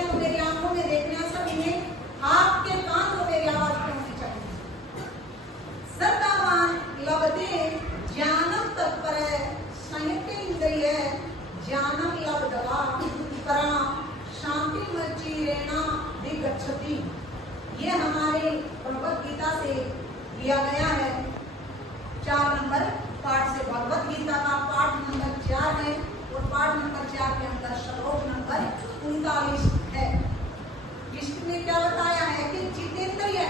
हैं तो मेरी आंखों में देखना, सब इन्हें आपके कान को मेरी आवाज पे होनी चाहिए। श्रद्धावान लभते ज्ञानम तत्पर संयते इंद्रिय ज्ञानम लब्धवा पराम शांति मच्चिरेणा विगच्छति। ये हमारे भगवत गीता से लिया गया है, 4 नंबर पाठ से। भगवत गीता का पाठ नंबर 4 है और पाठ नंबर 4 के अंदर श्लोक नंबर 39 है। इसमें क्या बताया है कि जितेंद्रिय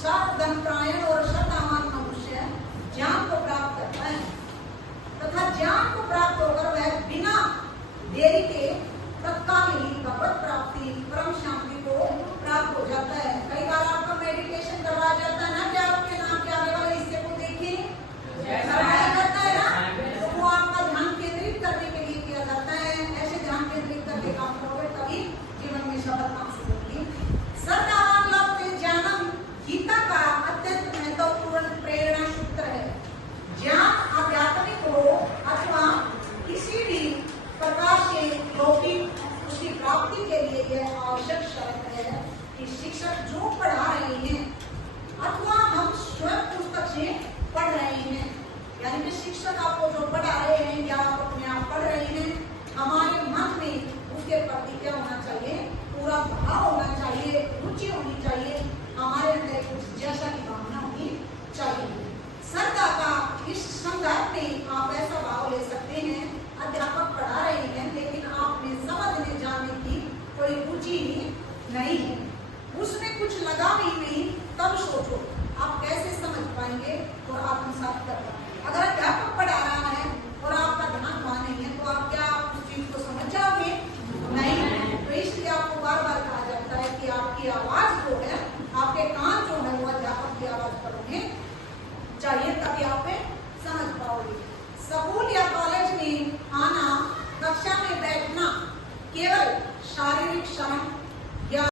साधन प्रायण और श्रद्धावान मनुष्य ज्ञान को प्राप्त करता है तथा ज्ञान को प्राप्त होकर वह बिना देरी के तत्काल ही भगवत प्राप्ति परम शांति को प्राप्त हो जाता है। कई बार आपका मेडिटेशन करवाया जाता है ना कि आपके नाम के आने वाले हिस्से को देखिए, करता है ना, तो वो आपका ध्यान केंद्रित करने के लिए किया जाता है। ऐसे ध्यान केंद्रित करके काम करोगे तभी जीवन में सफलता होगी। श्रद्धावान लभते ज्ञानम गीता का अत्यंत महत्वपूर्ण प्रेरणा सूत्र है। ज्ञान आध्यात्मिक हो अथवा किसी भी प्रकार से लौकिक, उसकी प्राप्ति के लिए यह आवश्यक शर्त है कि शिक्षक जो पढ़ा रहे हैं अथवा हम स्वयं पुस्तक से पढ़ रहे हैं, यानी कि शिक्षक आपको जो पढ़ा रहे हैं या आप अपने आप पढ़ रहे हैं, हमारे मन में उसके प्रति क्या होना चाहिए,